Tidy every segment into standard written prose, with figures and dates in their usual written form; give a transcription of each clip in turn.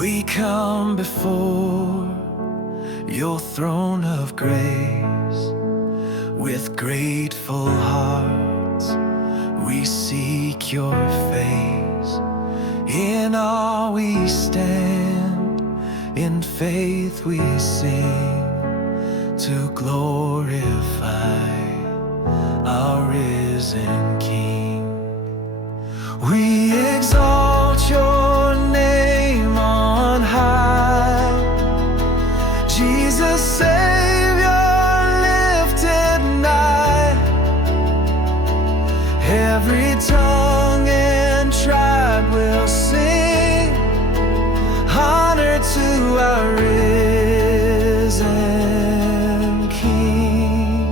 We come before your throne of grace with grateful hearts. We seek your face. In awe we stand, in faith we sing to glorify our risen King. We exalt your name on high, Jesus Savior lifted nigh. Every tongue and tribe will sing honor to our risen King.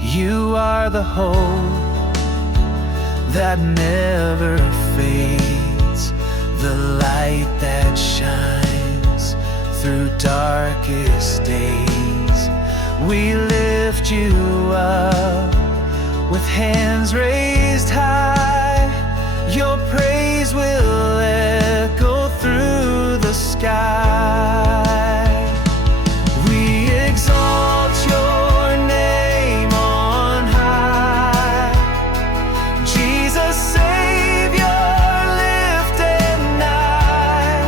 You are the hope that never fades, the light that shines through darkest days. We lift you up with hands raised high. Your praise will echo through the sky. We exalt your name on high, Jesus Savior lifted nigh.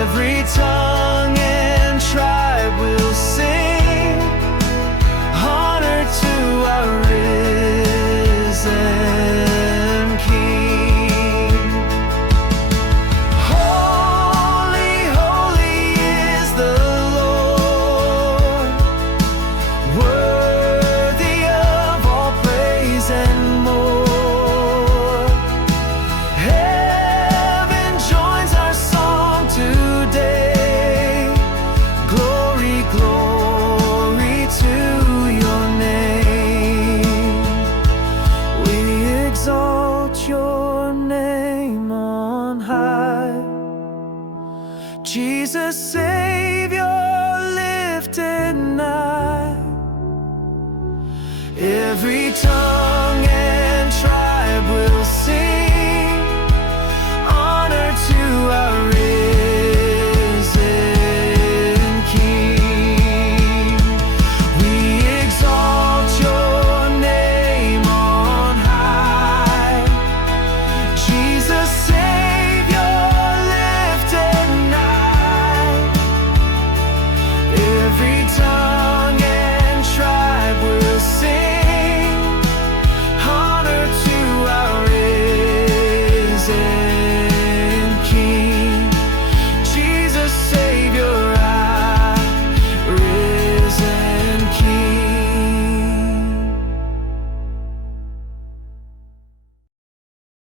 Every tongue and tribe will sing honor to our risen King. Holy, holy is the Lord, worthy of all praise and more. Heaven joins our song today. Glory, glory to your name. We exalt your name on high, Jesus Savior lifted nigh. Every tongue